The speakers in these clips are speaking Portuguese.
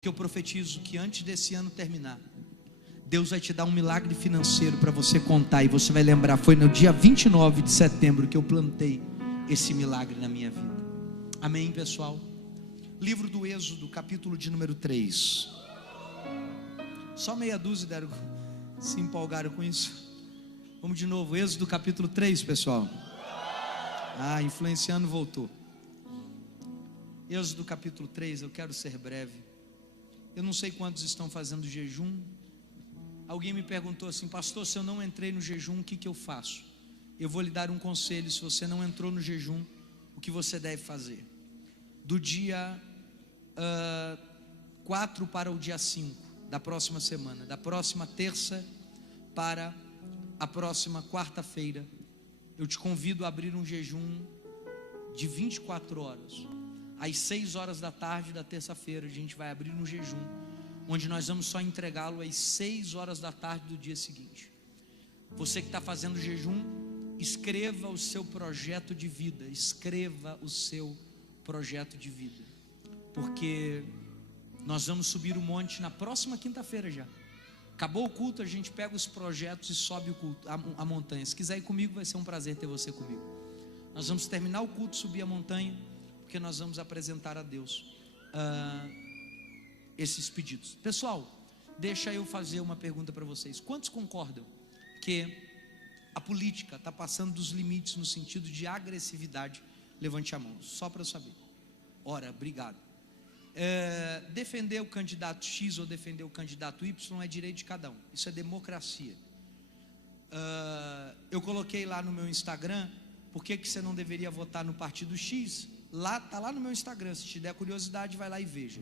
que eu profetizo que antes desse ano terminar, Deus vai te dar um milagre financeiro para você contar, e você vai lembrar, foi no dia 29 de setembro que eu plantei esse milagre na minha vida. Amém, pessoal? Livro do Êxodo, capítulo de número 3. Só meia dúzia se empolgaram com isso. Vamos de novo, Êxodo capítulo 3, pessoal. Influenciando voltou. Êxodo capítulo 3, eu quero ser breve. Eu não sei quantos estão fazendo jejum. Alguém me perguntou assim: pastor, se eu não entrei no jejum, o que eu faço? Eu vou lhe dar um conselho. Se você não entrou no jejum, o que você deve fazer? Do dia 4 para o dia 5 da próxima semana, da próxima terça para a próxima quarta-feira, eu te convido a abrir um jejum de 24 horas. Às 6 horas da tarde da terça-feira, a gente vai abrir um jejum, onde nós vamos só entregá-lo às 6 horas da tarde do dia seguinte. Você que está fazendo jejum, escreva o seu projeto de vida. Escreva o seu projeto de vida, porque nós vamos subir o monte na próxima quinta-feira já. Acabou o culto, a gente pega os projetos e sobe o culto, a montanha. Se quiser ir comigo, vai ser um prazer ter você comigo. Nós vamos terminar o culto, subir a montanha, porque nós vamos apresentar a Deus esses pedidos. Pessoal, deixa eu fazer uma pergunta para vocês. Quantos concordam que a política está passando dos limites no sentido de agressividade? Levante a mão, só para eu saber. Ora, obrigado. Defender o candidato X ou defender o candidato Y é direito de cada um. Isso é democracia. Eu coloquei lá no meu Instagram, por que você não deveria votar no partido X? Está lá no meu Instagram, se te der curiosidade, vai lá e veja.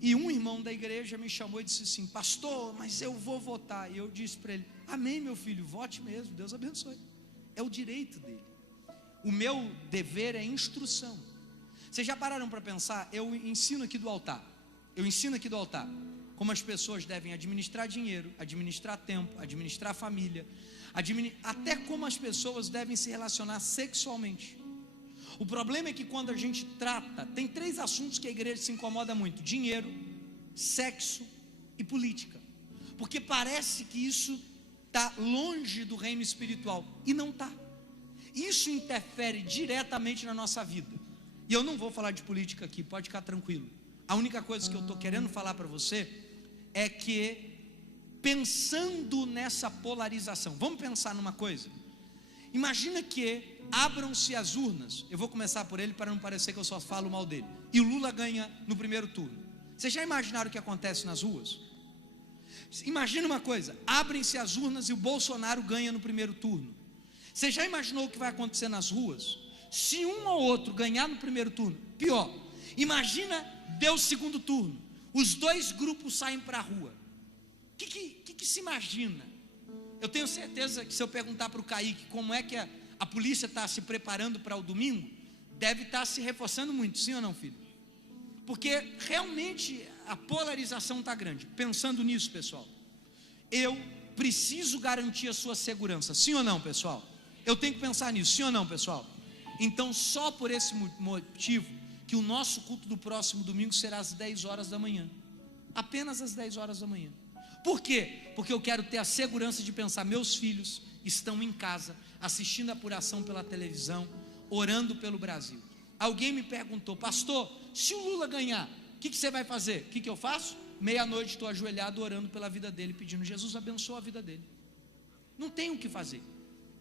E um irmão da igreja me chamou e disse assim: pastor, mas eu vou votar. E eu disse para ele: amém, meu filho, vote mesmo, Deus abençoe. É o direito dele. O meu dever é instrução. Vocês já pararam para pensar? Eu ensino aqui do altar como as pessoas devem administrar dinheiro, administrar tempo, administrar família, até como as pessoas devem se relacionar sexualmente. O problema é que quando a gente trata, tem 3 assuntos que a igreja se incomoda muito: dinheiro, sexo e política, porque parece que isso está longe do reino espiritual, e não está. Isso interfere diretamente na nossa vida. E eu não vou falar de política aqui, pode ficar tranquilo. A única coisa que eu estou querendo falar para você é que, pensando nessa polarização, vamos pensar numa coisa. Imagina que abram-se as urnas. Eu vou começar por ele para não parecer que eu só falo mal dele. E o Lula ganha no primeiro turno. Vocês já imaginaram o que acontece nas ruas? Imagina uma coisa: abrem-se as urnas e o Bolsonaro ganha no primeiro turno. Você já imaginou o que vai acontecer nas ruas? Se um ou outro ganhar no primeiro turno, pior, imagina deu o segundo turno, os 2 grupos saem para a rua. O que se imagina? Eu tenho certeza que se eu perguntar para o Kaique como é que a polícia está se preparando para o domingo, deve estar se reforçando muito, sim ou não, filho? Porque realmente a polarização está grande. Pensando nisso, pessoal, eu preciso garantir a sua segurança, sim ou não, pessoal? Eu tenho que pensar nisso, sim ou não, pessoal? Então, só por esse motivo, que o nosso culto do próximo domingo será às 10 horas da manhã, apenas às 10 horas da manhã. Por quê? Porque eu quero ter a segurança de pensar: meus filhos estão em casa, assistindo a apuração pela televisão, orando pelo Brasil. Alguém me perguntou: pastor, se o Lula ganhar, o que você vai fazer? O que eu faço? Meia-noite estou ajoelhado orando pela vida dele, pedindo: Jesus abençoe a vida dele. Não tenho o que fazer.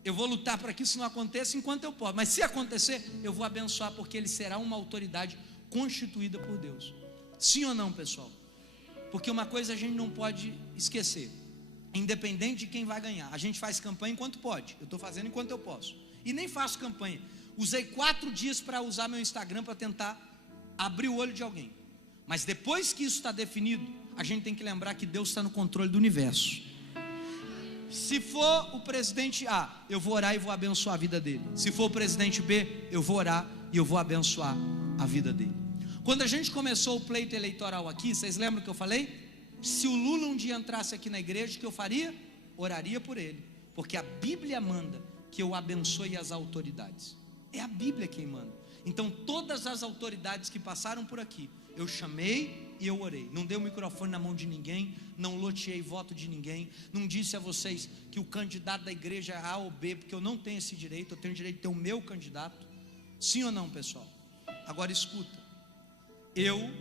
Eu vou lutar para que isso não aconteça enquanto eu posso, mas se acontecer, eu vou abençoar, porque ele será uma autoridade constituída por Deus. Sim ou não, pessoal? Porque uma coisa a gente não pode esquecer: independente de quem vai ganhar, a gente faz campanha enquanto pode. Eu estou fazendo enquanto eu posso, e nem faço campanha. Usei 4 dias para usar meu Instagram para tentar abrir o olho de alguém. Mas depois que isso está definido, a gente tem que lembrar que Deus está no controle do universo. Se for o presidente A, eu vou orar e vou abençoar a vida dele. Se for o presidente B, eu vou orar e eu vou abençoar a vida dele. Quando a gente começou o pleito eleitoral aqui, vocês lembram que eu falei? Se o Lula um dia entrasse aqui na igreja, o que eu faria? Oraria por ele, porque a Bíblia manda que eu abençoe as autoridades. É a Bíblia quem manda. Então todas as autoridades que passaram por aqui, eu chamei, e eu orei. Não dei o microfone na mão de ninguém, não loteei voto de ninguém, não disse a vocês que o candidato da igreja é A ou B, porque eu não tenho esse direito, eu tenho o direito de ter o meu candidato. Sim ou não, pessoal? Agora escuta, eu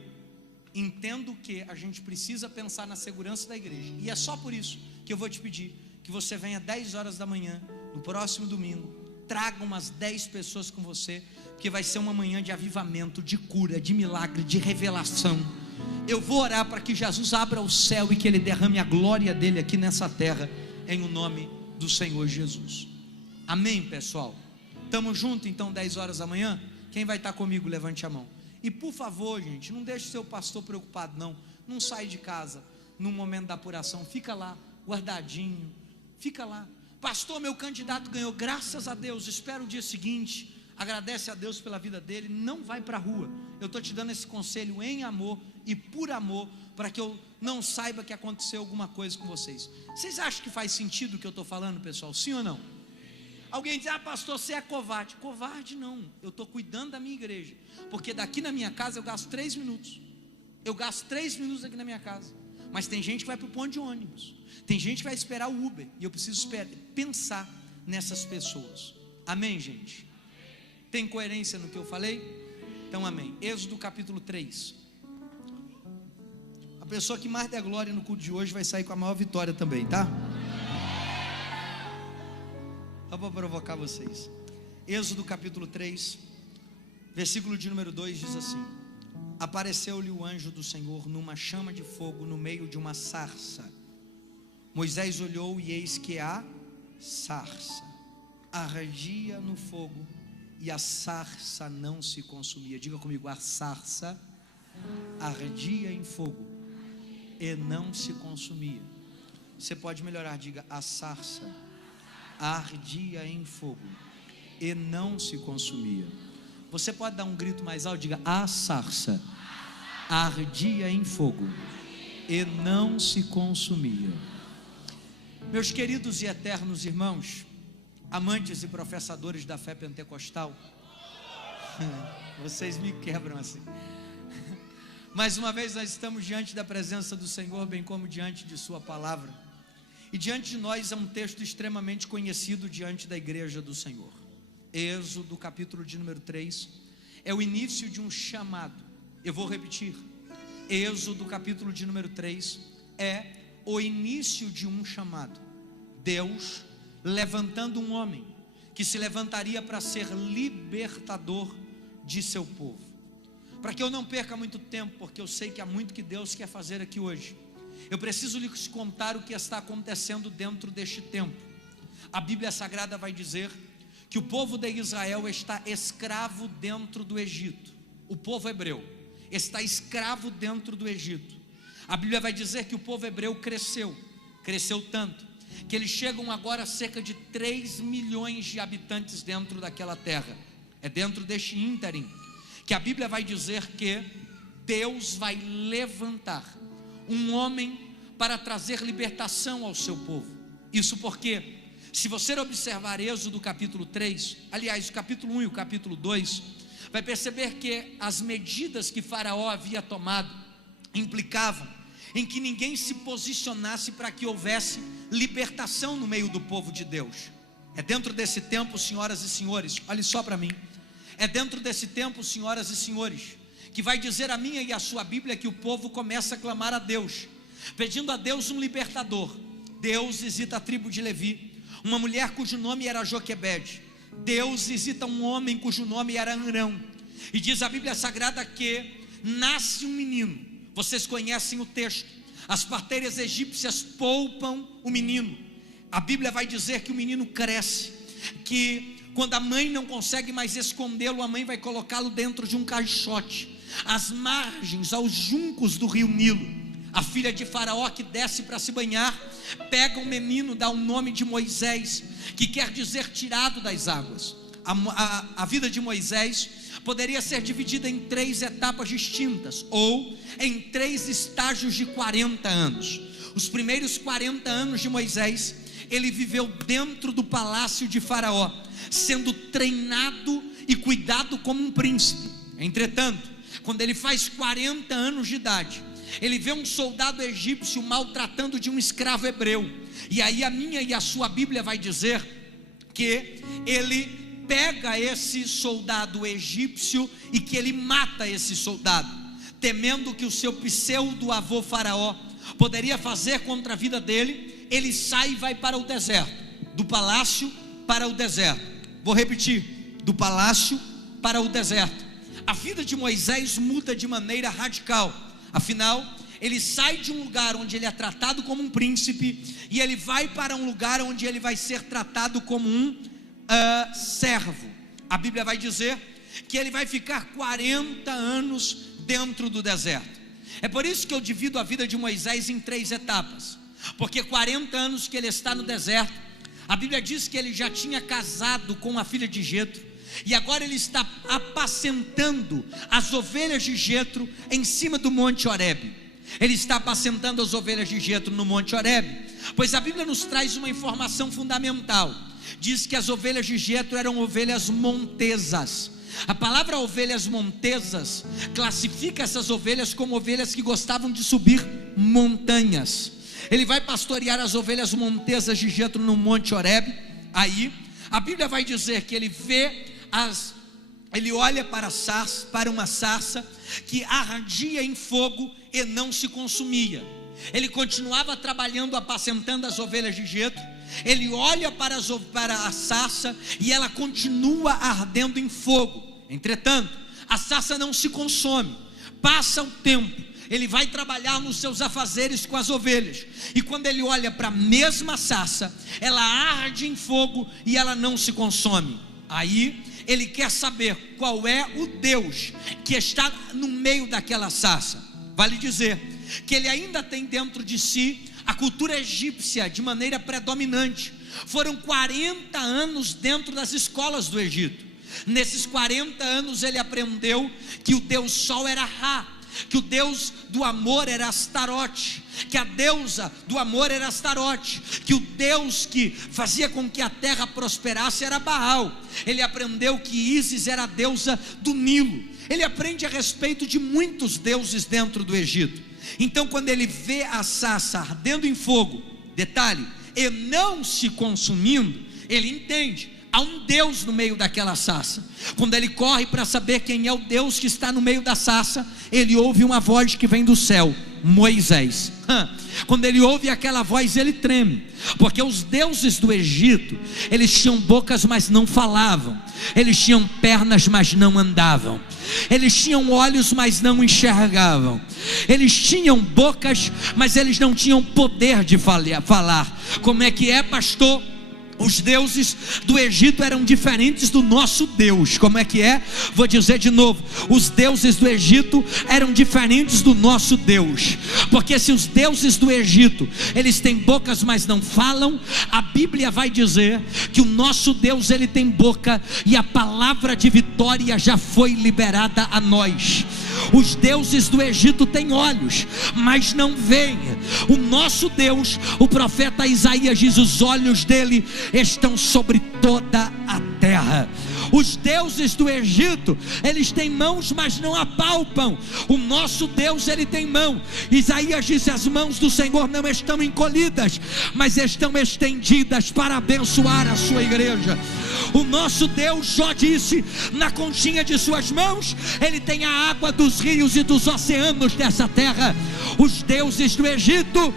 entendo que a gente precisa pensar na segurança da igreja, e é só por isso que eu vou te pedir que você venha 10 horas da manhã, no próximo domingo, traga umas 10 pessoas com você, porque vai ser uma manhã de avivamento, de cura, de milagre, de revelação. Eu vou orar para que Jesus abra o céu e que Ele derrame a glória dEle aqui nessa terra, em o nome do Senhor Jesus. Amém, pessoal? Estamos juntos então 10 horas da manhã? Quem vai estar comigo, levante a mão. E por favor, gente, não deixe seu pastor preocupado não. Não sai de casa no momento da apuração, fica lá, guardadinho, fica lá. Pastor, meu candidato ganhou, graças a Deus, espera o dia seguinte, agradece a Deus pela vida dele, não vai para a rua. Eu estou te dando esse conselho em amor e por amor, para que eu não saiba que aconteceu alguma coisa com vocês. Vocês acham que faz sentido o que eu estou falando, pessoal? Sim ou não? Alguém diz, pastor, você é covarde. Covarde não, eu estou cuidando da minha igreja, porque daqui na minha casa eu gasto 3 minutos, aqui na minha casa, mas tem gente que vai para o ponto de ônibus, tem gente que vai esperar o Uber, e eu preciso pensar nessas pessoas. Amém, gente? Tem coerência no que eu falei? Então amém. Êxodo capítulo 3. A pessoa que mais der glória no culto de hoje vai sair com a maior vitória também, tá? Só para provocar vocês. Êxodo capítulo 3, versículo de número 2 diz assim: apareceu-lhe o anjo do Senhor numa chama de fogo no meio de uma sarça. Moisés olhou e eis que a sarça ardia no fogo e a sarça não se consumia. Diga comigo, a sarça ardia em fogo e não se consumia. Você pode melhorar, diga, a sarça ardia em fogo e não se consumia. Você pode dar um grito mais alto, diga, a sarça ardia em fogo e não se consumia. Meus queridos e eternos irmãos, amantes e professadores da fé pentecostal, vocês me quebram assim. Mais uma vez nós estamos diante da presença do Senhor, bem como diante de sua palavra, e diante de nós é um texto extremamente conhecido diante da igreja do Senhor. Êxodo capítulo de número 3 é o início de um chamado. Eu vou repetir, Êxodo capítulo de número 3 é o início de um chamado. Deus levantando um homem que se levantaria para ser libertador de seu povo. Para que eu não perca muito tempo, porque eu sei que há muito que Deus quer fazer aqui hoje, eu preciso lhes contar o que está acontecendo dentro deste tempo. A Bíblia Sagrada vai dizer que o povo de Israel está escravo dentro do Egito. O povo hebreu está escravo dentro do Egito. A Bíblia vai dizer que o povo hebreu cresceu tanto, que eles chegam agora a cerca de 3 milhões de habitantes dentro daquela terra. É dentro deste ínterim que a Bíblia vai dizer que Deus vai levantar um homem para trazer libertação ao seu povo. Isso porque, se você observar Êxodo capítulo 3, aliás, o capítulo 1 e o capítulo 2, vai perceber que as medidas que Faraó havia tomado implicavam em que ninguém se posicionasse para que houvesse libertação no meio do povo de Deus. É dentro desse tempo, senhoras e senhores, olhe só para mim, é dentro desse tempo, senhoras e senhores, que vai dizer a minha e a sua Bíblia que o povo começa a clamar a Deus, pedindo a Deus um libertador. Deus visita a tribo de Levi, uma mulher cujo nome era Joquebede. Deus visita um homem cujo nome era Arão, e diz a Bíblia Sagrada que nasce um menino. Vocês conhecem o texto, as parteiras egípcias poupam o menino. A Bíblia vai dizer que o menino cresce, que quando a mãe não consegue mais escondê-lo, a mãe vai colocá-lo dentro de um caixote, às margens, aos juncos do rio Nilo. A filha de Faraó, que desce para se banhar, pega um menino, dá o nome de Moisés, que quer dizer tirado das águas. A vida de Moisés poderia ser dividida em 3 etapas distintas, ou em 3 estágios de 40 anos. Os primeiros 40 anos de Moisés, ele viveu dentro do palácio de Faraó, sendo treinado e cuidado como um príncipe. Entretanto, quando ele faz 40 anos de idade, ele vê um soldado egípcio maltratando de um escravo hebreu, e aí a minha e a sua Bíblia vai dizer que ele pega esse soldado egípcio e que ele mata esse soldado, temendo que o seu pseudo-avô faraó poderia fazer contra a vida dele. Ele sai e vai para o deserto, do palácio para o deserto. Vou repetir, do palácio para o deserto. A vida de Moisés muda de maneira radical. Afinal, ele sai de um lugar onde ele é tratado como um príncipe, e ele vai para um lugar onde ele vai ser tratado como um servo. A Bíblia vai dizer que ele vai ficar 40 anos dentro do deserto. É por isso que eu divido a vida de Moisés em 3 etapas, porque 40 anos que ele está no deserto, a Bíblia diz que ele já tinha casado com a filha de Jetro, e agora ele está apacentando as ovelhas de Jetro em cima do Monte Horebe. Ele está apacentando as ovelhas de Jetro no Monte Horebe, pois a Bíblia nos traz uma informação fundamental. Diz que as ovelhas de Jetro eram ovelhas montesas. A palavra ovelhas montesas classifica essas ovelhas como ovelhas que gostavam de subir montanhas. Ele vai pastorear as ovelhas montesas de Jetro no Monte Horebe. Aí a Bíblia vai dizer que ele olha para uma sarça que ardia em fogo e não se consumia. Ele continuava trabalhando, apacentando as ovelhas de Jetro. Ele olha para a sarça e ela continua ardendo em fogo. Entretanto, a sarça não se consome. Passa o tempo, ele vai trabalhar nos seus afazeres com as ovelhas, e quando ele olha para a mesma sarça, ela arde em fogo e ela não se consome. Aí ele quer saber qual é o Deus que está no meio daquela sarça. Vale dizer que ele ainda tem dentro de si a cultura egípcia de maneira predominante. Foram 40 anos dentro das escolas do Egito. Nesses 40 anos ele aprendeu que o Deus Sol era Ra, que o Deus do amor era Astarote, que a deusa do amor era Astarote, que o Deus que fazia com que a terra prosperasse era Baal. Ele aprendeu que Ísis era a deusa do Nilo. Ele aprende a respeito de muitos deuses dentro do Egito. Então, quando ele vê a sarça ardendo em fogo, detalhe, e não se consumindo, ele entende, há um Deus no meio daquela sarça. Quando ele corre para saber quem é o Deus que está no meio da sarça, ele ouve uma voz que vem do céu: Moisés. Quando ele ouve aquela voz, ele treme, porque os deuses do Egito, eles tinham bocas, mas não falavam. Eles tinham pernas, mas não andavam. Eles tinham olhos, mas não enxergavam. Eles tinham bocas, mas eles não tinham poder de falar. Como é que é, pastor? Os deuses do Egito eram diferentes do nosso Deus. Como é que é? Vou dizer de novo: os deuses do Egito eram diferentes do nosso Deus. Porque se os deuses do Egito, eles têm bocas mas não falam, a Bíblia vai dizer que o nosso Deus, ele tem boca, e a palavra de vitória já foi liberada a nós. Os deuses do Egito têm olhos, mas não veem. O nosso Deus, o profeta Isaías diz: os olhos dele estão sobre toda a terra. Os deuses do Egito, eles têm mãos, mas não apalpam. O nosso Deus, ele tem mão. Isaías diz: as mãos do Senhor não estão encolhidas, mas estão estendidas para abençoar a sua igreja. O nosso Deus, Jó disse, na conchinha de suas mãos, ele tem a água dos rios e dos oceanos dessa terra. Os deuses do Egito,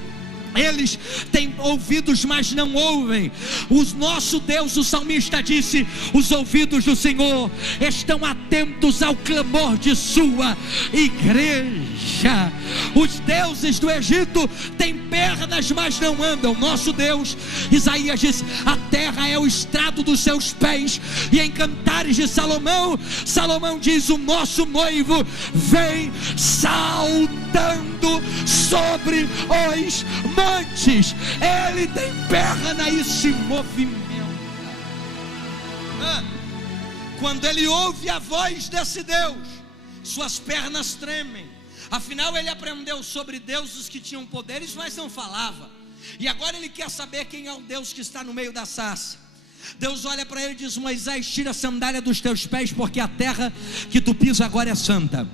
eles têm ouvidos, mas não ouvem. O nosso Deus, o salmista disse: os ouvidos do Senhor estão atentos ao clamor de sua igreja. Os deuses do Egito têm pernas, mas não andam. Nosso Deus, Isaías diz: a terra é o estrado dos seus pés. E em Cantares de Salomão, Salomão diz: o nosso noivo vem saltando sobre os montes. Ele tem perna e se movimenta. Quando ele ouve a voz desse Deus, suas pernas tremem. Afinal, ele aprendeu sobre deuses que tinham poderes, mas não falava. E agora ele quer saber quem é o Deus que está no meio da sarça. Deus olha para ele e diz: Moisés, tira a sandália dos teus pés, porque a terra que tu pisa agora é santa.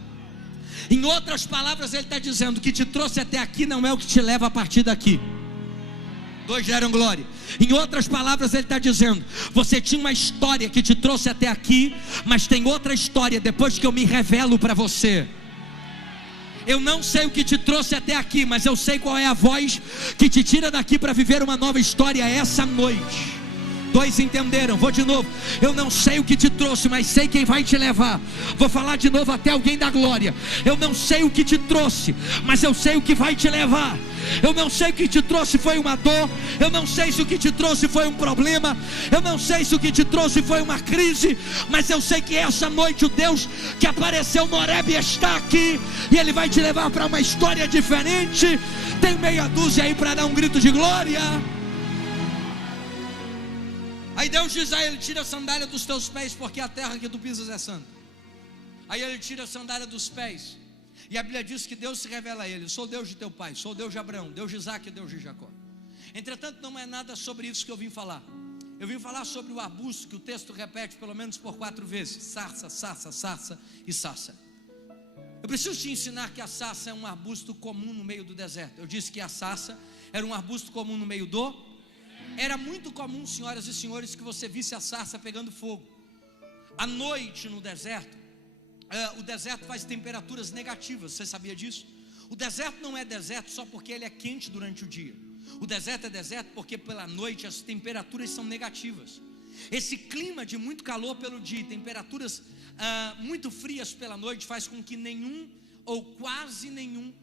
Em outras palavras, ele está dizendo: o que te trouxe até aqui não é o que te leva a partir daqui. Dois geram glória. Em outras palavras, ele está dizendo: você tinha uma história que te trouxe até aqui, mas tem outra história depois que eu me revelo para você. Eu não sei o que te trouxe até aqui, mas eu sei qual é a voz que te tira daqui para viver uma nova história essa noite. Dois entenderam? Vou de novo. Eu não sei o que te trouxe, mas sei quem vai te levar. Vou falar de novo até alguém da glória. Eu não sei o que te trouxe, mas eu sei o que vai te levar. Eu não sei o que te trouxe foi uma dor. Eu não sei se o que te trouxe foi um problema. Eu não sei se o que te trouxe foi uma crise. Mas eu sei que essa noite o Deus que apareceu no Horebe está aqui, e Ele vai te levar para uma história diferente. Tem meia dúzia aí para dar um grito de glória. Aí Deus diz a ele: tira a sandália dos teus pés, porque a terra que tu pisas é santa. Aí ele tira a sandália dos pés, e a Bíblia diz que Deus se revela a ele: sou Deus de teu pai, sou Deus de Abraão, Deus de Isaac e Deus de Jacó. Entretanto, não é nada sobre isso que eu vim falar. Eu vim falar sobre o arbusto que o texto repete pelo menos por 4 vezes: sarça, sarça, sarça e sarça. Eu preciso te ensinar que a sarça é um arbusto comum no meio do deserto. Eu disse que a sarça era um arbusto comum no meio do... Era muito comum, senhoras e senhores, que você visse a sarça pegando fogo. À noite no deserto, o deserto faz temperaturas negativas. Você sabia disso? O deserto não é deserto só porque ele é quente durante o dia. O deserto é deserto porque pela noite as temperaturas são negativas. Esse clima de muito calor pelo dia e temperaturas muito frias pela noite faz com que nenhum ou quase nenhum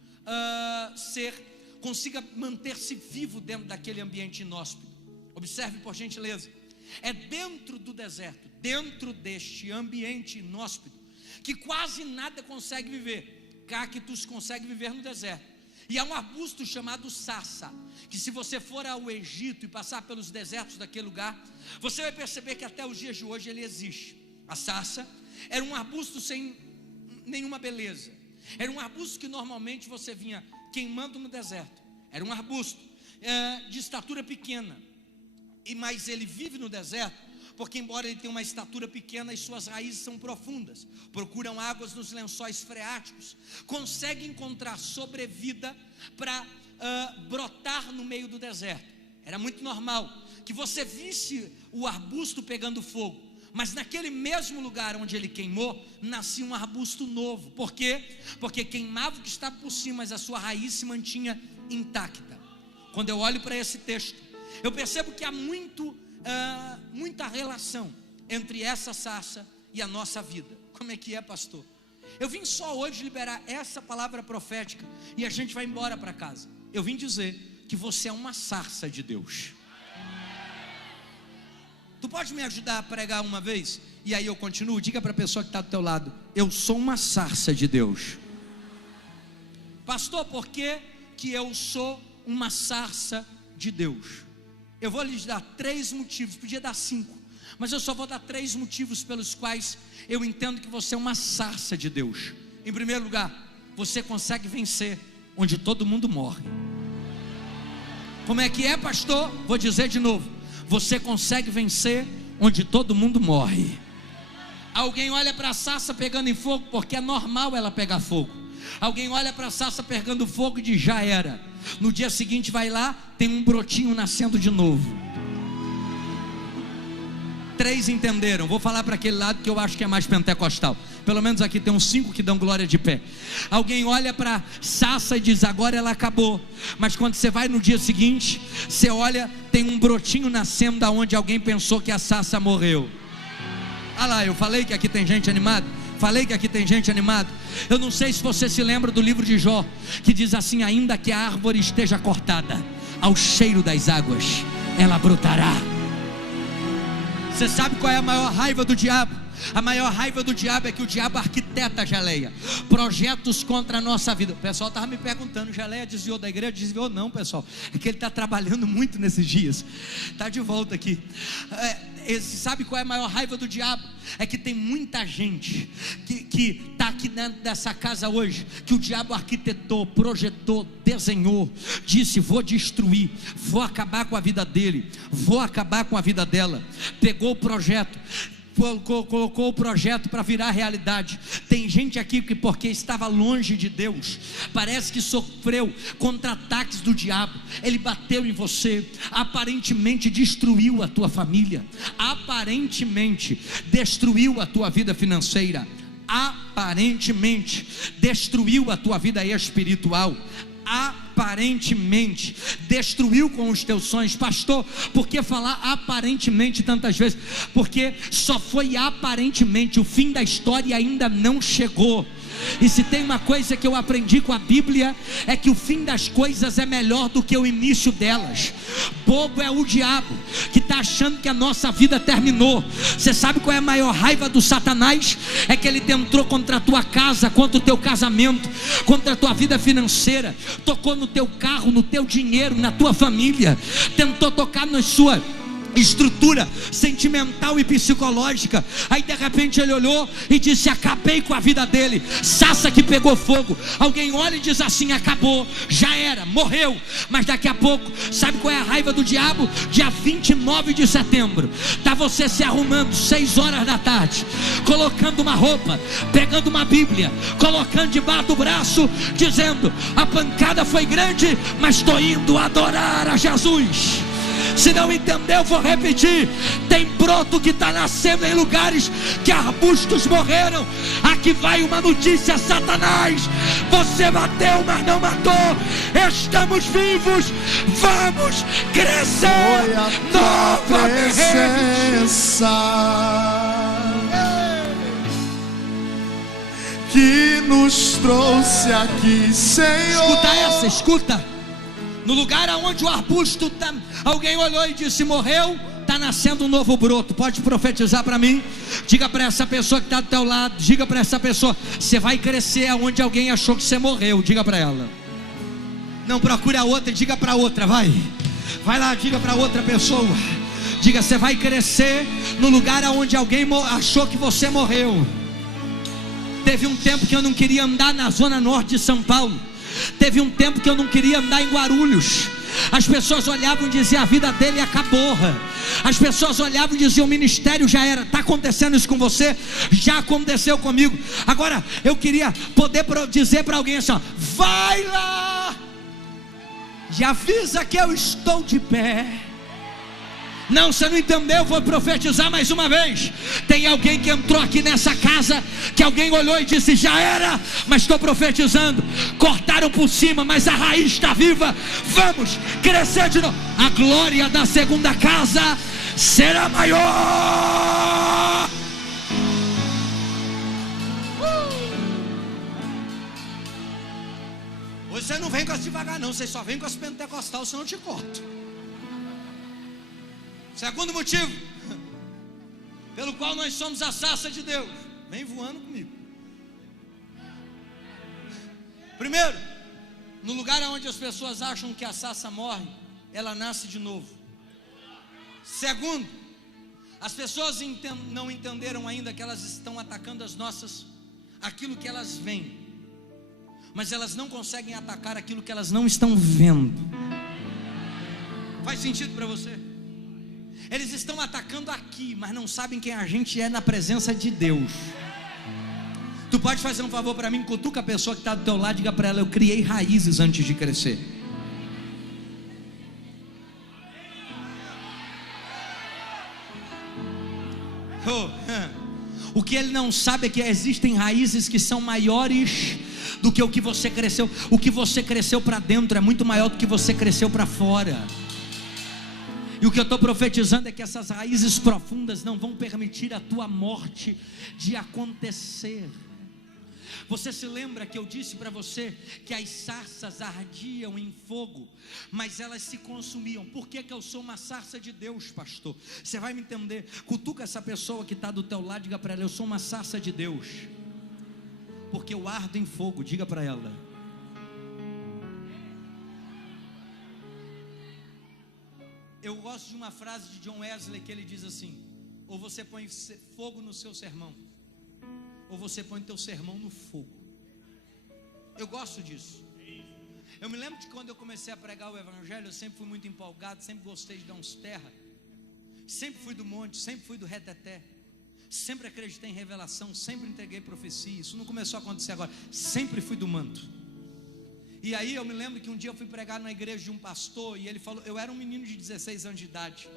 ser consiga manter-se vivo dentro daquele ambiente inóspito. Observe, por gentileza. É dentro do deserto, dentro deste ambiente inóspito, que quase nada consegue viver. Cactos consegue viver no deserto. E há um arbusto chamado sarça, que se você for ao Egito e passar pelos desertos daquele lugar, você vai perceber que até os dias de hoje ele existe. A sarça era um arbusto sem nenhuma beleza. Era um arbusto que normalmente você vinha queimando no deserto. Era um arbusto de estatura pequena. Mas ele vive no deserto, porque embora ele tenha uma estatura pequena, as suas raízes são profundas, procuram águas nos lençóis freáticos, consegue encontrar sobrevida para brotar no meio do deserto. Era muito normal que você visse o arbusto pegando fogo, mas naquele mesmo lugar onde ele queimou, nascia um arbusto novo. Por quê? Porque queimava o que estava por cima, mas a sua raiz se mantinha intacta. Quando eu olho para esse texto, eu percebo que há muita relação entre essa sarça e a nossa vida. Como é que é, pastor? Eu vim só hoje liberar essa palavra profética e a gente vai embora para casa. Eu vim dizer que você é uma sarça de Deus. Tu pode me ajudar a pregar uma vez? E aí eu continuo. Diga para a pessoa que está do teu lado: eu sou uma sarça de Deus. Pastor, por que eu sou uma sarça de Deus? Eu vou lhes dar 3 motivos, podia dar 5, mas eu só vou dar 3 motivos pelos quais eu entendo que você é uma sarça de Deus. Em primeiro lugar, você consegue vencer onde todo mundo morre. Como é que é, pastor? Vou dizer de novo: você consegue vencer onde todo mundo morre. Alguém olha para a sarça pegando em fogo, porque é normal ela pegar fogo. Alguém olha para a sarça pegando fogo e diz: já era. No dia seguinte vai lá, tem um brotinho nascendo de novo. 3 entenderam. Vou falar para aquele lado que eu acho que é mais pentecostal. Pelo menos aqui tem uns 5 que dão glória de pé. Alguém olha para a sarça e diz: agora ela acabou. Mas quando você vai no dia seguinte, você olha, tem um brotinho nascendo da onde alguém pensou que a sarça morreu. Ah lá, eu falei que aqui tem gente animada. Falei que aqui tem gente animada. Eu não sei se você se lembra do livro de Jó, que diz assim: ainda que a árvore esteja cortada, ao cheiro das águas ela brotará. Você sabe qual é a maior raiva do diabo? A maior raiva do diabo é que o diabo arquiteta, Geleia, projetos contra a nossa vida. O pessoal estava me perguntando: Geleia desviou da igreja? Desviou não, pessoal. É que ele está trabalhando muito nesses dias. Está de volta aqui. Sabe qual é a maior raiva do diabo? É que tem muita gente que está aqui dentro dessa casa hoje, que o diabo arquitetou, projetou, desenhou, disse: vou destruir, vou acabar com a vida dele, vou acabar com a vida dela. Pegou o projeto, colocou o projeto para virar realidade. Tem gente aqui que, porque estava longe de Deus, parece que sofreu contra-ataques do diabo. Ele bateu em você, aparentemente destruiu a tua família, aparentemente destruiu a tua vida financeira, aparentemente destruiu a tua vida espiritual, aparentemente destruiu com os teus sonhos. Pastor, por que falar aparentemente tantas vezes? Porque só foi aparentemente, o fim da história ainda não chegou. E se tem uma coisa que eu aprendi com a Bíblia, é que o fim das coisas é melhor do que o início delas. Bobo é o diabo que está achando que a nossa vida terminou. Você sabe qual é a maior raiva do Satanás? É que ele tentou contra a tua casa, contra o teu casamento, contra a tua vida financeira, tocou no teu carro, no teu dinheiro, na tua família, tentou tocar na sua estrutura sentimental e psicológica. Aí de repente ele olhou e disse: acabei com a vida dele, sassa que pegou fogo. Alguém olha e diz assim: acabou, já era, morreu. Mas daqui a pouco, sabe qual é a raiva do diabo? Dia 29 de setembro, está você se arrumando 6 horas da tarde, colocando uma roupa, pegando uma Bíblia, colocando debaixo do braço, dizendo: a pancada foi grande, mas estou indo adorar a Jesus. Se não entendeu, vou repetir. Tem broto que está nascendo em lugares que arbustos morreram. Aqui vai uma notícia: Satanás, você bateu, mas não matou. Estamos vivos, vamos crescer novamente. Que nos trouxe aqui, Senhor. Escuta essa, escuta. No lugar onde o arbusto está, alguém olhou e disse: morreu, está nascendo um novo broto. Pode profetizar para mim? Diga para essa pessoa que está do teu lado, diga para essa pessoa: você vai crescer aonde alguém achou que você morreu. Diga para ela. Não, procure a outra, diga para outra, vai lá, diga para outra pessoa. Diga: você vai crescer no lugar onde alguém achou que você morreu. Teve um tempo que eu não queria andar na zona norte de São Paulo. Teve um tempo que eu não queria andar em Guarulhos. As pessoas olhavam e diziam: a vida dele acabou. As pessoas olhavam e diziam: o ministério já era. Está acontecendo isso com você? Já aconteceu comigo. Agora eu queria poder dizer para alguém assim: ó, vai lá e avisa que eu estou de pé. Não, você não entendeu, vou profetizar mais uma vez. Tem alguém que entrou aqui nessa casa, que alguém olhou e disse: já era, mas estou profetizando. Cortaram por cima, mas a raiz está viva. Vamos crescer de novo. A glória da segunda casa será maior. Hoje você não vem com as devagar não, você só vem com as pentecostais, senão eu te corto. Segundo motivo pelo qual nós somos a sarça de Deus. Vem voando comigo. Primeiro, no lugar onde as pessoas acham que a sarça morre, ela nasce de novo. Segundo, as pessoas não entenderam ainda que elas estão atacando aquilo que elas veem, mas elas não conseguem atacar aquilo que elas não estão vendo. Faz sentido para você? Eles estão atacando aqui, mas não sabem quem a gente é na presença de Deus. Tu pode fazer um favor para mim? Cutuca a pessoa que está do teu lado, diga para ela: eu criei raízes antes de crescer. O que ele não sabe é que existem raízes que são maiores do que o que você cresceu. O que você cresceu para dentro é muito maior do que você cresceu para fora. E o que eu estou profetizando é que essas raízes profundas não vão permitir a tua morte de acontecer. Você se lembra que eu disse para você que as sarças ardiam em fogo, mas elas se consumiam? Por que eu sou uma sarça de Deus, pastor? Você vai me entender. Cutuca essa pessoa que está do teu lado, diga para ela: eu sou uma sarça de Deus, porque eu ardo em fogo. Diga para ela. Eu gosto de uma frase de John Wesley que ele diz assim: ou você põe fogo no seu sermão, ou você põe teu sermão no fogo. Eu gosto disso. Eu me lembro que quando eu comecei a pregar o evangelho, eu sempre fui muito empolgado, sempre gostei de dar uns terra, sempre fui do monte, sempre fui do reteté, Sempre acreditei em revelação, sempre entreguei profecia. Isso não começou a acontecer agora, sempre fui do manto. E aí eu me lembro que um dia eu fui pregar na igreja de um pastor, e ele falou, eu era um menino de 16 anos de idade.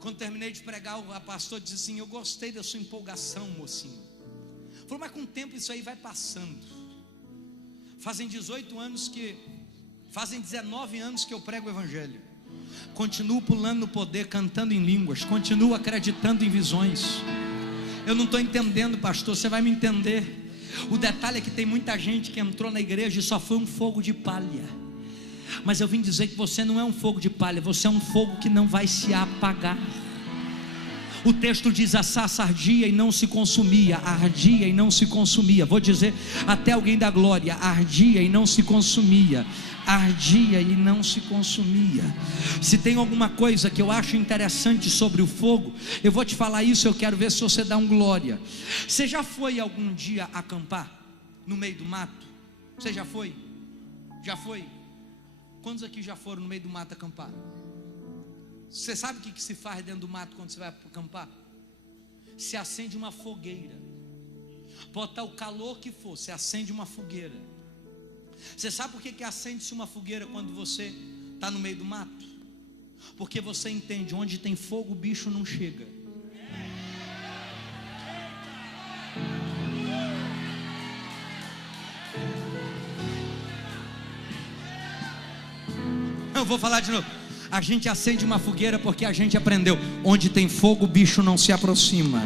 Quando terminei de pregar, o pastor disse assim: eu gostei da sua empolgação, mocinho. Falou, mas com o tempo isso aí vai passando. Fazem 19 anos que eu prego o evangelho. Continuo pulando no poder, cantando em línguas, continuo acreditando em visões. Eu não estou entendendo, pastor, você vai me entender. O detalhe é que tem muita gente que entrou na igreja e só foi um fogo de palha. Mas eu vim dizer que você não é um fogo de palha, você é um fogo que não vai se apagar. O texto diz: a sarça ardia e não se consumia, ardia e não se consumia. Vou dizer até alguém da glória: ardia e não se consumia, ardia e não se consumia. Se tem alguma coisa que eu acho interessante sobre o fogo, eu vou te falar isso, eu quero ver se você dá um glória. Você já foi algum dia acampar no meio do mato? Você já foi? Já foi? Quantos aqui já foram no meio do mato acampar? Você sabe o que se faz dentro do mato quando você vai acampar? Se acende uma fogueira. Botar o calor que for, se acende uma fogueira. Você sabe por que acende-se uma fogueira quando você está no meio do mato? Porque você entende, onde tem fogo o bicho não chega. Eu vou falar de novo. A gente acende uma fogueira porque a gente aprendeu: onde tem fogo o bicho não se aproxima.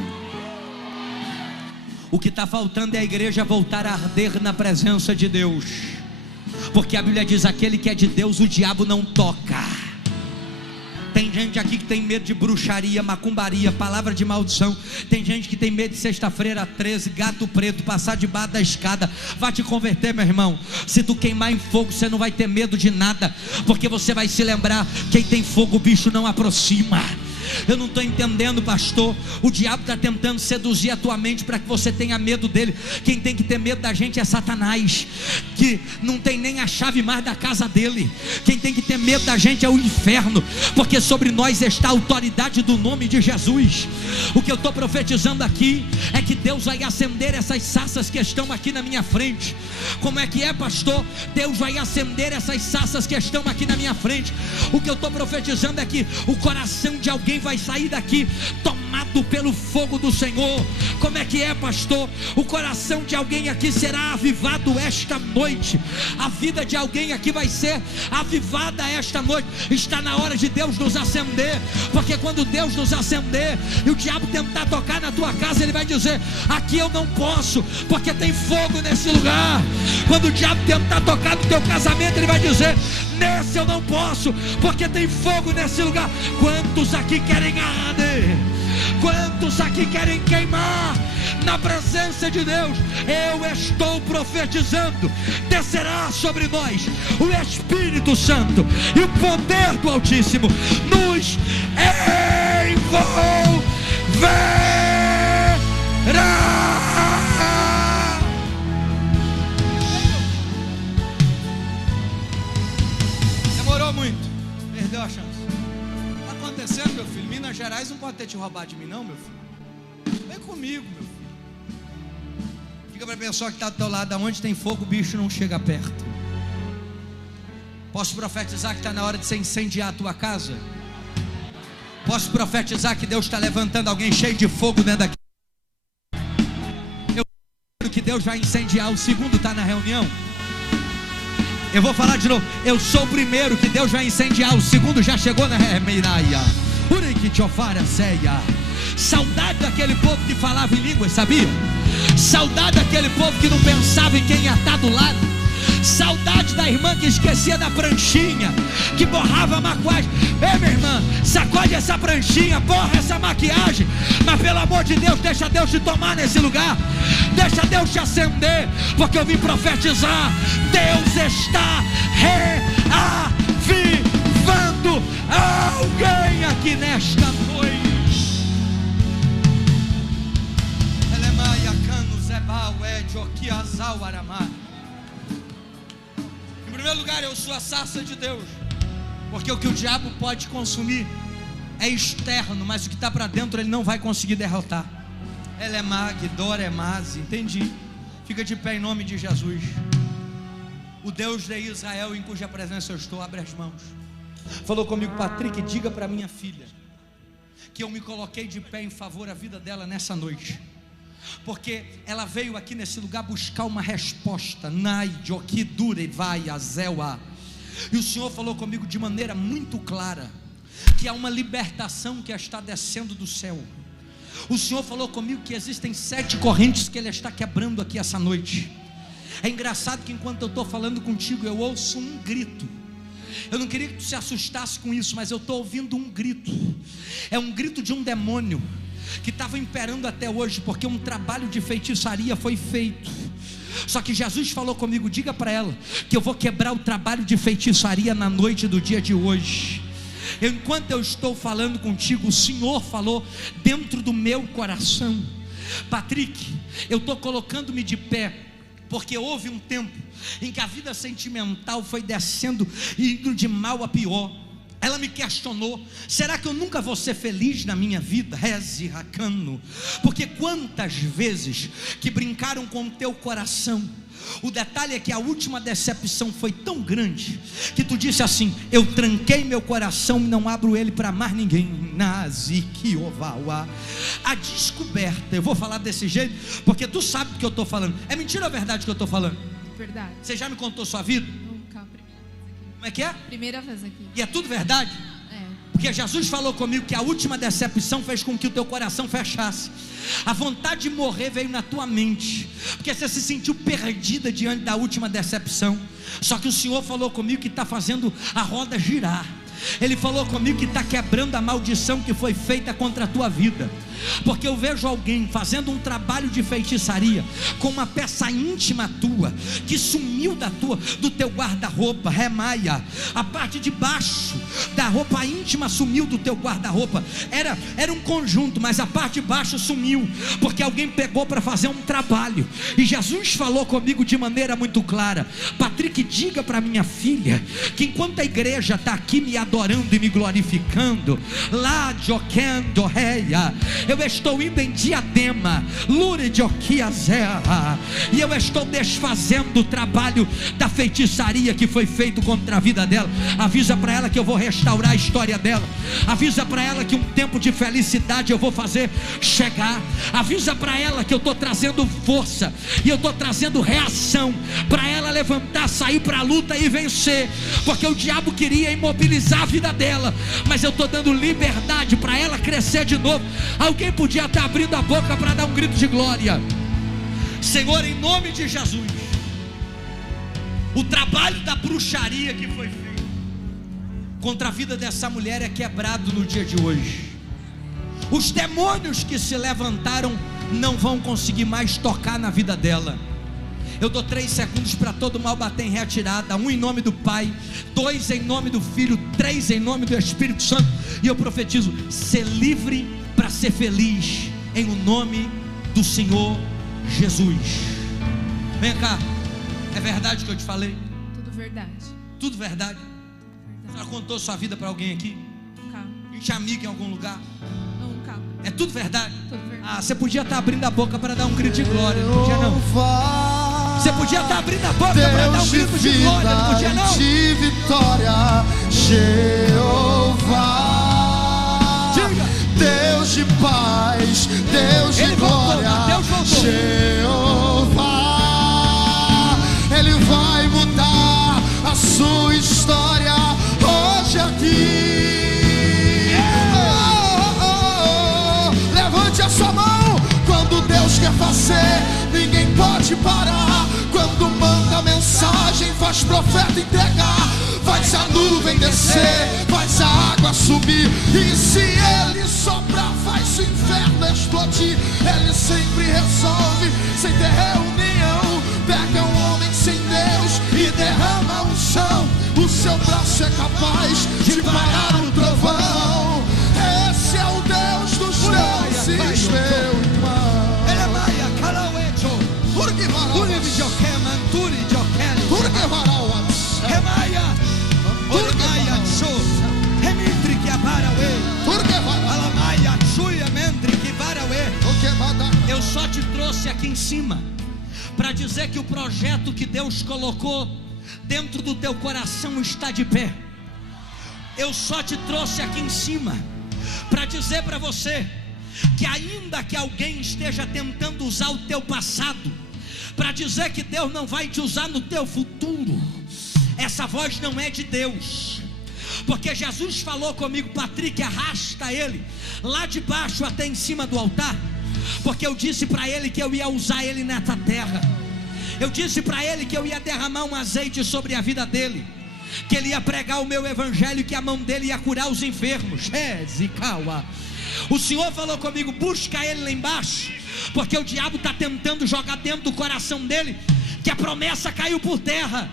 O que está faltando é a igreja voltar a arder na presença de Deus, porque a Bíblia diz: aquele que é de Deus o diabo não toca. Tem gente aqui que tem medo de bruxaria, macumbaria, palavra de maldição. Tem gente que tem medo de sexta-feira 13, gato preto, passar debaixo da escada. Vai te converter, meu irmão. Se tu queimar em fogo, você não vai ter medo de nada, porque você vai se lembrar: quem tem fogo o bicho não aproxima. Eu não estou entendendo, pastor. O diabo está tentando seduzir a tua mente para que você tenha medo dele. Quem tem que ter medo da gente é Satanás, que não tem nem a chave mais da casa dele. Quem tem que ter medo da gente é o inferno, porque sobre nós está a autoridade do nome de Jesus. O que eu estou profetizando aqui é que Deus vai acender essas sarças que estão aqui na minha frente. Como é que é, pastor? Deus vai acender essas sarças que estão aqui na minha frente. O que eu estou profetizando é que o coração de alguém vai sair daqui tomado pelo fogo do Senhor. Como é que é, pastor? O coração de alguém aqui será avivado esta noite. A vida de alguém aqui vai ser avivada esta noite. Está na hora de Deus nos acender, porque quando Deus nos acender e o diabo tentar tocar na tua casa, ele vai dizer: aqui eu não posso, porque tem fogo nesse lugar. Quando o diabo tentar tocar no teu casamento, ele vai dizer: nesse eu não posso, porque tem fogo nesse lugar. Quantos aqui querem arder? Quantos aqui querem queimar na presença de Deus? Eu estou profetizando: descerá sobre nós o Espírito Santo e o poder do Altíssimo nos envolverá. Demorou muito, perdeu a chance. Está acontecendo, meu filho. Minas Gerais não pode ter te roubado de mim, não, meu filho. Vem comigo, meu filho. Diga para a pessoa que está do teu lado: aonde tem fogo o bicho não chega perto. Posso profetizar que está na hora de você incendiar a tua casa? Posso profetizar que Deus está levantando alguém cheio de fogo dentro daqui? Eu quero que Deus vai incendiar. O segundo está na reunião. Eu vou falar de novo: eu sou o primeiro que Deus vai incendiar. O segundo já chegou na remeiraia. Saudade daquele povo que falava em línguas, sabia? Saudade daquele povo que não pensava em quem ia estar do lado. Saudade da irmã que esquecia da pranchinha, que borrava a maquiagem. Ei, minha irmã, sacode essa pranchinha, borra essa maquiagem. Mas pelo amor de Deus, deixa Deus te tomar nesse lugar. Deixa Deus te acender, porque eu vim profetizar: Deus está reavivando alguém aqui nesta noite. Em primeiro lugar, eu sou a sarça de Deus, porque o que o diabo pode consumir é externo, mas o que está para dentro ele não vai conseguir derrotar. Ela é mag, Dora é mas, entendi. Fica de pé em nome de Jesus. O Deus de Israel, em cuja presença eu estou, abre as mãos. Falou comigo: Patrick, diga para minha filha que eu me coloquei de pé em favor da vida dela nessa noite, porque ela veio aqui nesse lugar buscar uma resposta. Nai, Joki, Dure, vai, Azewa. E o Senhor falou comigo de maneira muito clara que há uma libertação que está descendo do céu. O Senhor falou comigo que existem 7 correntes que Ele está quebrando aqui essa noite. É engraçado que enquanto eu estou falando contigo, eu ouço um grito. Eu não queria que tu se assustasse com isso, mas eu estou ouvindo um grito. É um grito de um demônio que estava imperando até hoje, porque um trabalho de feitiçaria foi feito. Só que Jesus falou comigo: diga para ela que eu vou quebrar o trabalho de feitiçaria na noite do dia de hoje. Enquanto eu estou falando contigo, o Senhor falou dentro do meu coração: Patrick, eu estou colocando-me de pé, porque houve um tempo em que a vida sentimental foi descendo e indo de mal a pior. Ela me questionou: será que eu nunca vou ser feliz na minha vida? Reze, Racano. Porque quantas vezes que brincaram com o teu coração. O detalhe é que a última decepção foi tão grande que tu disse assim: eu tranquei meu coração e não abro ele para mais ninguém. A descoberta, eu vou falar desse jeito porque tu sabe do que eu estou falando. É mentira ou é verdade que eu estou falando? Verdade. Você já me contou sua vida? Nunca, primeira vez aqui. Como é que é? Primeira vez aqui. E é tudo verdade? Porque Jesus falou comigo que a última decepção fez com que o teu coração fechasse. A vontade de morrer veio na tua mente, porque você se sentiu perdida diante da última decepção. Só que o Senhor falou comigo que está fazendo a roda girar. Ele falou comigo que está quebrando a maldição que foi feita contra a tua vida. Porque eu vejo alguém fazendo um trabalho de feitiçaria com uma peça íntima tua, que sumiu do teu guarda-roupa. Remaia, a parte de baixo da roupa íntima sumiu do teu guarda-roupa. Era um conjunto, mas a parte de baixo sumiu, porque alguém pegou para fazer um trabalho. E Jesus falou comigo de maneira muito clara: Patrick, diga para minha filha que enquanto a igreja está aqui me adorando e me glorificando, lá Joquendo Reia, eu estou indo em Diadema, Lure de Oquiazerra, e eu estou desfazendo o trabalho da feitiçaria que foi feito contra a vida dela. Avisa para ela que eu vou restaurar a história dela. Avisa para ela que um tempo de felicidade eu vou fazer chegar. Avisa para ela que eu estou trazendo força e eu estou trazendo reação para ela levantar, sair para a luta e vencer, porque o diabo queria imobilizar a vida dela, mas eu estou dando liberdade para ela crescer de novo. Alguém podia estar abrindo a boca para dar um grito de glória. Senhor, em nome de Jesus, o trabalho da bruxaria que foi feito contra a vida dessa mulher é quebrado no dia de hoje. Os demônios que se levantaram não vão conseguir mais tocar na vida dela. Eu dou 3 segundos para todo mal bater em retirada. 1 em nome do Pai, 2 em nome do Filho, 3 em nome do Espírito Santo. E eu profetizo: ser livre para ser feliz, em o nome do Senhor Jesus. Vem cá, é verdade o que eu te falei? Tudo verdade. Tudo verdade? Verdade. Já contou sua vida para alguém aqui? Nunca. A gente é amigo em algum lugar? Nunca. É tudo verdade? Tudo verdade. Ah, você podia estar abrindo a boca para dar um grito de glória, não podia não? Você podia estar abrindo a boca para dar um grito de glória, não podia não? De vitória, Jeová, diga. Deus de paz, Deus de glória, Jeová, Ele vai mudar a sua história hoje aqui. Levante a sua mão. Quando Deus quer fazer, ninguém pode parar. Quando manda mensagem, faz profeta entregar. Faz a nuvem descer, faz a água subir. E se Ele soprar, faz o inferno explodir. Ele sempre resolve, sem ter reunião. Pega um homem sem Deus e derrama o chão. O seu braço é capaz de parar o trovão. Esse é o Deus dos deuses, meu irmão. Ele é Maia, Calauejo, Urgi Joquema, Turi Joquel, Remaia, Oremaia, Chosa, Remitri que abaraue, Alamaia, Chuia, Mentri que baraue. Eu só te trouxe aqui em cima para dizer que o projeto que Deus colocou dentro do teu coração está de pé. Eu só te trouxe aqui em cima para dizer para você que ainda que alguém esteja tentando usar o teu passado para dizer que Deus não vai te usar no teu futuro, essa voz não é de Deus. Porque Jesus falou comigo: Patrick, arrasta ele lá de baixo até em cima do altar, porque eu disse para ele que eu ia usar ele nessa terra. Eu disse para ele que eu ia derramar um azeite sobre a vida dele, que ele ia pregar o meu evangelho, que a mão dele ia curar os enfermos. Zikawa. O Senhor falou comigo: busca ele lá embaixo, porque o diabo está tentando jogar dentro do coração dele que a promessa caiu por terra.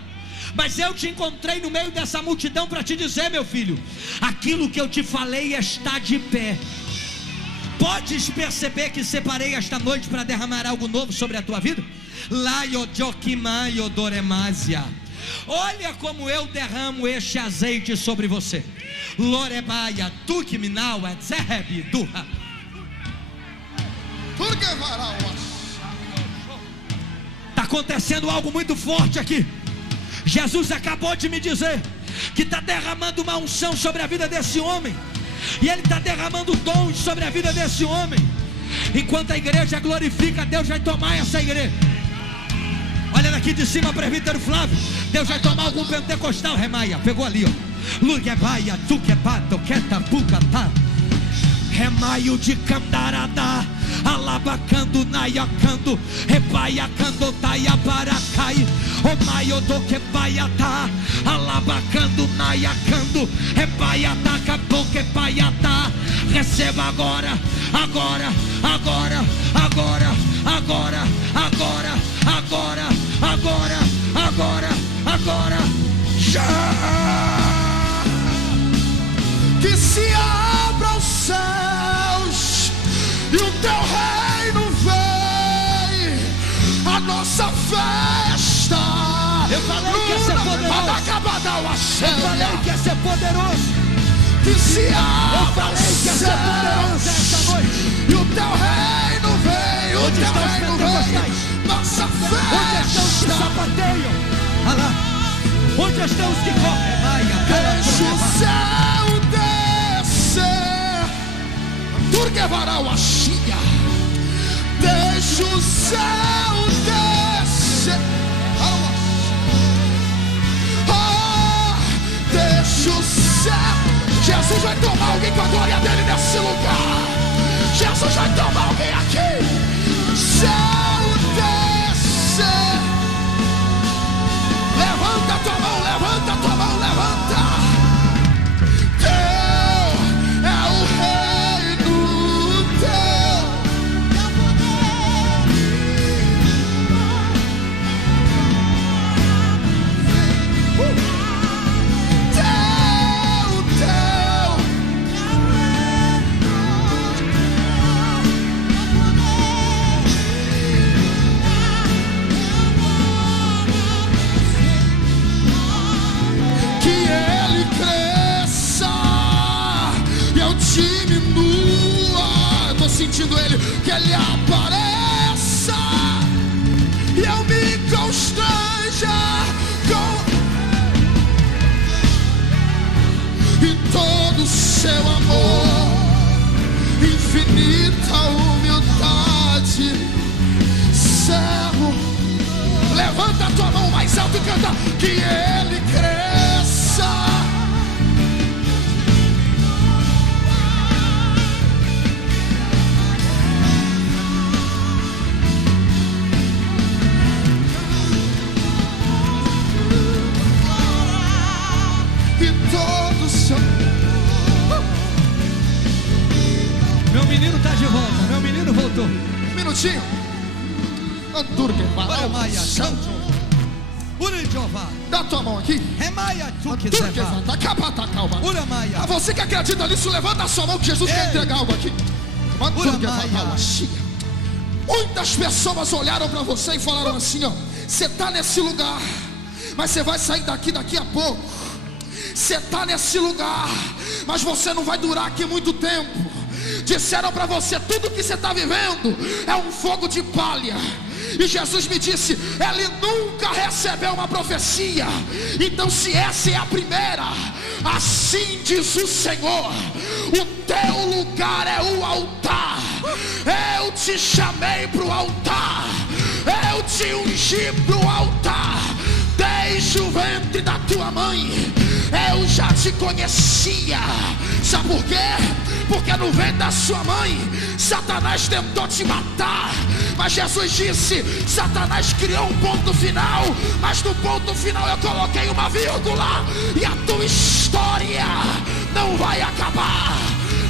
Mas eu te encontrei no meio dessa multidão para te dizer, meu filho, aquilo que eu te falei está de pé. Podes perceber que separei esta noite para derramar algo novo sobre a tua vida? Olha como eu derramo este azeite sobre você. Lorebaia, tu que minaua, zerebe, durra. Está acontecendo algo muito forte aqui. Jesus acabou de me dizer que está derramando uma unção sobre a vida desse homem, e Ele está derramando dons sobre a vida desse homem. Enquanto a igreja glorifica, Deus vai tomar essa igreja. Olha daqui de cima, presbítero Flávio, Deus vai tomar algum pentecostal. Remaia, pegou ali, ó. Luguebaia, tuquebato, quetapucatá. Remaio de candarada, alabacando, naiacando, rebaiacando, taiabaracai. O maio do que baiatá, alabacando, naiacando, rebaiatá, capoque baiatá. Receba agora, agora, agora, agora, agora, agora, agora, agora, agora, agora. Já que se abra os céus e o teu reino vem, a nossa festa. Eu falei que ia ser poderoso. Eu falei que ia ser poderoso. Que se Eu abra falei os que ia ser poderoso esta céus noite. e o teu reino vem, o Onde teu estão os reino pentecostais? vem, nossa Onde estão os que festa. sapateiam? Olha lá. Onde estão os que correm? Deixa o céu descer, Turguevará o Axia. Deixa o céu descer, oh, deixa o céu. Jesus vai tomar alguém com a glória dele nesse lugar. Jesus vai tomar alguém aqui. Céu descer. Levanta tua mão, levanta tua mão, levanta. Teu é o reino teu. Que ele cresça e eu diminua. Eu tô sentindo ele, que ele apareça e eu me constranja e todo o seu amor, infinita humildade, servo. Levanta a tua mão mais alto e canta. Que ele cresça. E todo o seu... Meu menino está de volta. Meu menino voltou. Um minutinho. Olha, Maia, Santo. Jeová. Dá a tua mão aqui. Remaia, tu que leva. Ura Maia. A você que acredita nisso, levanta a sua mão que Jesus quer entregar algo aqui. Muitas pessoas olharam para você e falaram assim, ó: você está nesse lugar, mas você vai sair daqui a pouco. Você está nesse lugar, mas você não vai durar aqui muito tempo. Disseram para você: tudo que você está vivendo é um fogo de palha. E Jesus me disse: ele nunca recebeu uma profecia. Então, se essa é a primeira, assim diz o Senhor: o teu lugar é o altar. Eu te chamei para o altar, eu te ungi para o altar. Desde o ventre da tua mãe eu já te conhecia. Sabe por quê? Porque no ventre da sua mãe Satanás tentou te matar, mas Jesus disse: Satanás criou um ponto final, mas no ponto final eu coloquei uma vírgula, e a tua história não vai acabar.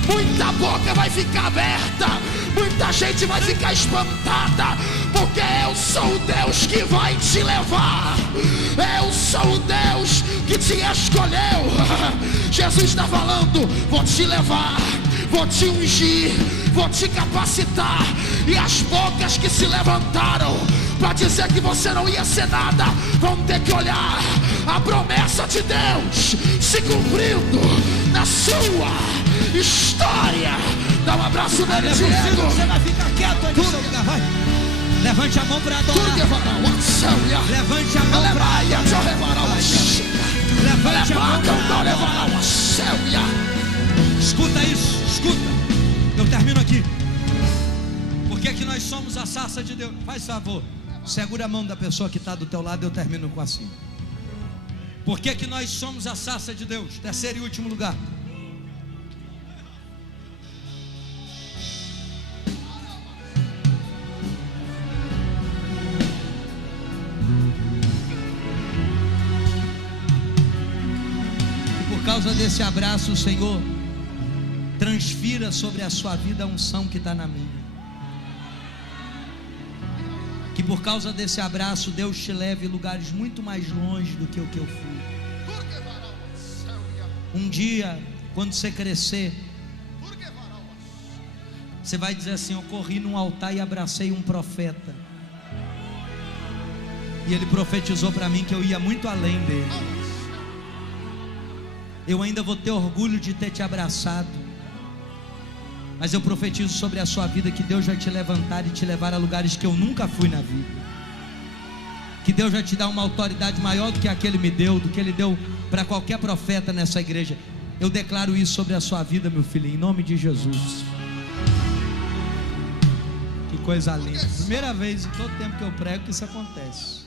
Muita boca vai ficar aberta, muita gente vai ficar espantada, porque eu sou o Deus que vai te levar. Eu sou o Deus que te escolheu. Jesus está falando: vou te levar, vou te ungir, vou te capacitar. E as bocas que se levantaram para dizer que você não ia ser nada vão ter que olhar a promessa de Deus se cumprindo na sua história. Dá um abraço nele, Diego. Você vai ficar quieto aí no seu lugar, vai. Levante a mão para adorar. Levante a mão para adorar. Levante a mão para adorar. Escuta isso, escuta. Eu termino aqui. Por que que nós somos a sarça de Deus? Faz favor, segura a mão da pessoa que está do teu lado. Eu termino com assim. Por que que nós somos a sarça de Deus? Terceiro e último lugar. Por causa desse abraço, o Senhor transfira sobre a sua vida a unção que está na minha. Que por causa desse abraço, Deus te leve em lugares muito mais longe do que o que eu fui. Um dia, quando você crescer, você vai dizer assim: eu corri num altar e abracei um profeta, e ele profetizou para mim que eu ia muito além dele. Eu ainda vou ter orgulho de ter te abraçado, mas eu profetizo sobre a sua vida que Deus vai te levantar e te levar a lugares que eu nunca fui na vida. Que Deus vai te dar uma autoridade maior do que aquele me deu, do que Ele deu para qualquer profeta nessa igreja. Eu declaro isso sobre a sua vida, meu filho, em nome de Jesus. Que coisa linda. Primeira vez em todo tempo que eu prego que isso acontece.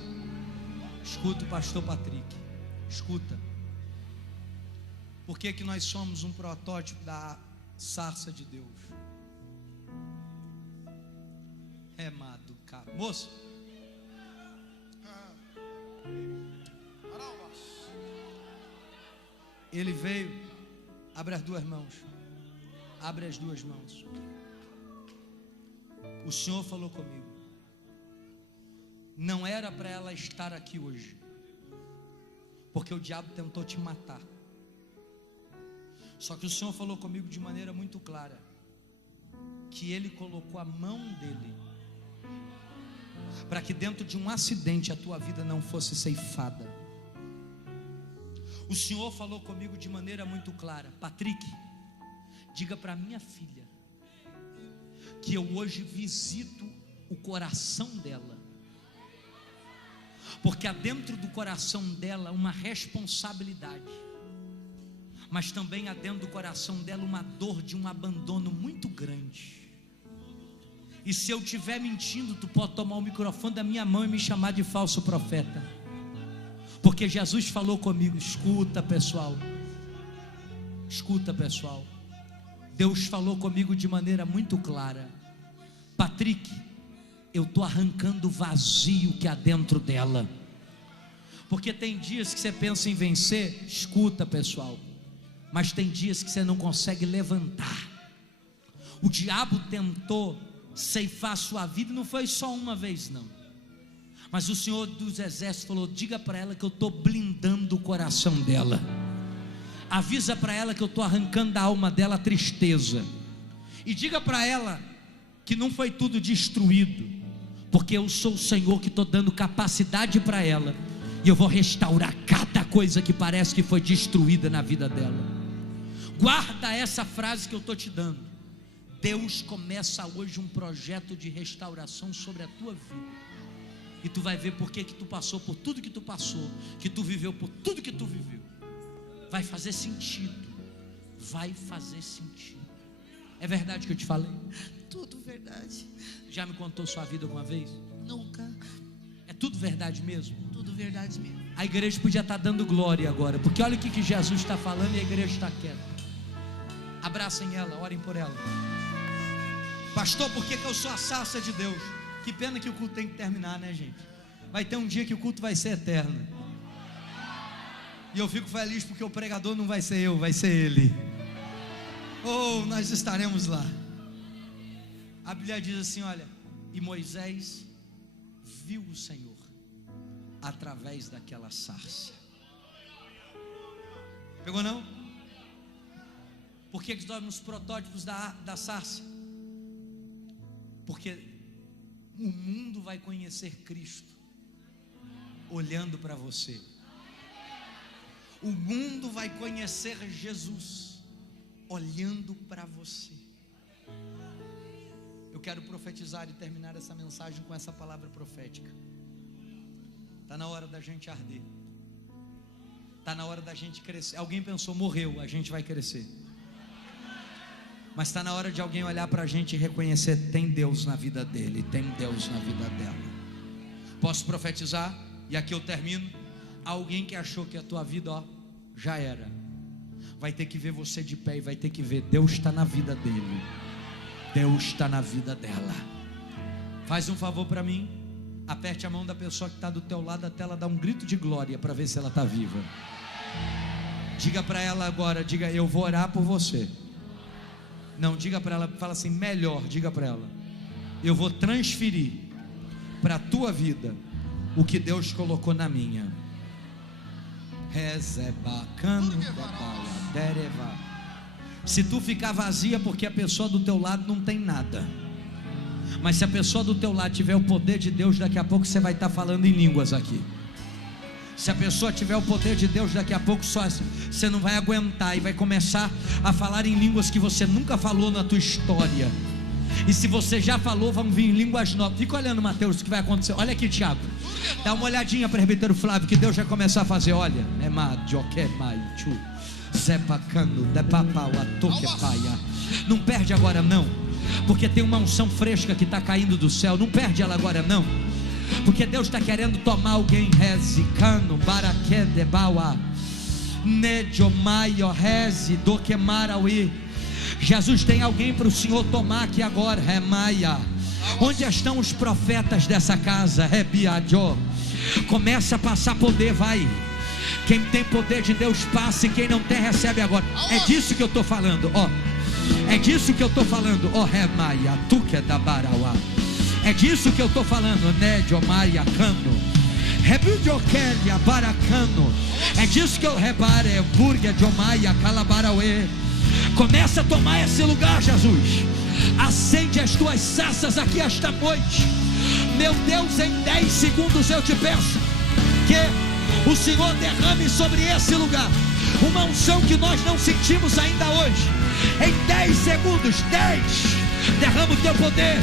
Escuta o pastor Patrick, escuta. Por que que nós somos um protótipo da sarça de Deus? É Maduca. Moço, ele veio. Abre as duas mãos. Abre as duas mãos. O Senhor falou comigo. Não era para ela estar aqui hoje, porque o diabo tentou te matar. Só que o Senhor falou comigo de maneira muito clara, que Ele colocou a mão dEle, para que dentro de um acidente a tua vida não fosse ceifada. O Senhor falou comigo de maneira muito clara: Patrick, diga para minha filha, que eu hoje visito o coração dela, porque há dentro do coração dela uma responsabilidade, mas também há dentro do coração dela uma dor de um abandono muito grande. E se eu estiver mentindo, tu pode tomar o microfone da minha mão e me chamar de falso profeta, porque Jesus falou comigo. Escuta, pessoal, escuta, pessoal. Deus falou comigo de maneira muito clara: Patrick, eu estou arrancando o vazio que há dentro dela. Porque tem dias que você pensa em vencer, escuta, pessoal, mas tem dias que você não consegue levantar. O diabo tentou ceifar a sua vida, não foi só uma vez não, mas o Senhor dos Exércitos falou: diga para ela que eu estou blindando o coração dela. Avisa para ela que eu estou arrancando da alma dela a tristeza. E diga para ela que não foi tudo destruído, porque eu sou o Senhor que estou dando capacidade para ela, e eu vou restaurar cada coisa que parece que foi destruída na vida dela. Guarda essa frase que eu estou te dando. Deus começa hoje um projeto de restauração sobre a tua vida. E tu vai ver por que tu passou por tudo que tu passou, que tu viveu por tudo que tu viveu. Vai fazer sentido. Vai fazer sentido. É verdade que eu te falei? Tudo verdade. Já me contou sua vida alguma vez? Nunca. É tudo verdade mesmo? Tudo verdade mesmo. A igreja podia estar dando glória agora, porque olha o que Jesus está falando e a igreja está quieta. Abracem ela, orem por ela. Pastor, por que eu sou a sarça de Deus? Que pena que o culto tem que terminar, né, gente? Vai ter um dia que o culto vai ser eterno. E eu fico feliz porque o pregador não vai ser eu, vai ser ele. Oh, nós estaremos lá. A Bíblia diz assim, olha, e Moisés viu o Senhor através daquela sarça. Pegou não? Por que nós nos protótipos da sarça? Porque o mundo vai conhecer Cristo olhando para você. O mundo vai conhecer Jesus olhando para você. Eu quero profetizar e terminar essa mensagem com essa palavra profética. Está na hora da gente arder. Está na hora da gente crescer. Alguém pensou, morreu, a gente vai crescer. Mas está na hora de alguém olhar para a gente e reconhecer: tem Deus na vida dele, tem Deus na vida dela. Posso profetizar? E aqui eu termino. Alguém que achou que a tua vida, já era, vai ter que ver você de pé e vai ter que ver: Deus está na vida dele, Deus está na vida dela. Faz um favor para mim, aperte a mão da pessoa que está do teu lado até ela dar um grito de glória para ver se ela está viva. Diga para ela agora, diga: eu vou orar por você. Não, diga para ela, fala assim, melhor, diga para ela: eu vou transferir para a tua vida o que Deus colocou na minha. Se tu ficar vazia, porque a pessoa do teu lado não tem nada. Mas se a pessoa do teu lado tiver o poder de Deus, daqui a pouco você vai estar falando em línguas aqui. Se a pessoa tiver o poder de Deus, daqui a pouco só você não vai aguentar e vai começar a falar em línguas que você nunca falou na tua história. E se você já falou, vão vir em línguas novas. Fica olhando, Mateus, o que vai acontecer. Olha aqui, Tiago, dá uma olhadinha, presbítero Flávio, que Deus vai começar a fazer. Olha, não perde agora não, porque tem uma unção fresca que está caindo do céu. Não perde ela agora não, porque Deus está querendo tomar alguém. Rezicano, baraquedebaua, nejomaio, reze, doquemarauí. Jesus tem alguém para o Senhor tomar aqui agora. Remaia. Onde estão os profetas dessa casa? Rebiadjó. Começa a passar poder, vai. Quem tem poder de Deus passa, e quem não tem recebe agora. É disso que eu estou falando, ó. É disso que eu estou falando, ó. Remaia, tu que é da Barauá. É disso que eu estou falando, né, Jomaia Cano, Rebidioquelia Baracano. É disso que eu reparo, é Burga Jomaia Calabarauê. Começa a tomar esse lugar, Jesus. Acende as tuas sarças aqui esta noite. Meu Deus, em 10 segundos eu te peço que o Senhor derrame sobre esse lugar uma unção que nós não sentimos ainda hoje. Em 10 segundos, 10, derrama o teu poder.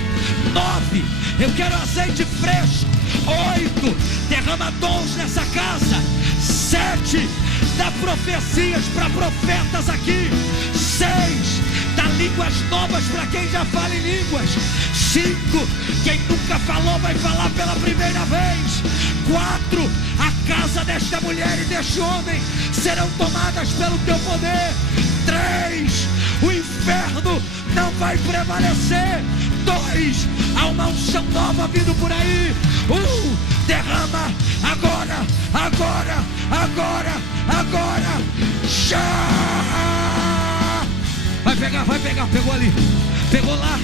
9, eu quero azeite fresco. 8, derrama dons nessa casa. 7, dá profecias para profetas aqui. 6, dá línguas novas para quem já fala em línguas. 5, quem nunca falou vai falar pela primeira vez. 4, a casa desta mulher e deste homem serão tomadas pelo teu poder. 3, o inferno não vai prevalecer. 2, há uma unção nova vindo por aí. Derrama agora, agora, agora, agora. Já! Vai pegar, pegou ali, pegou lá.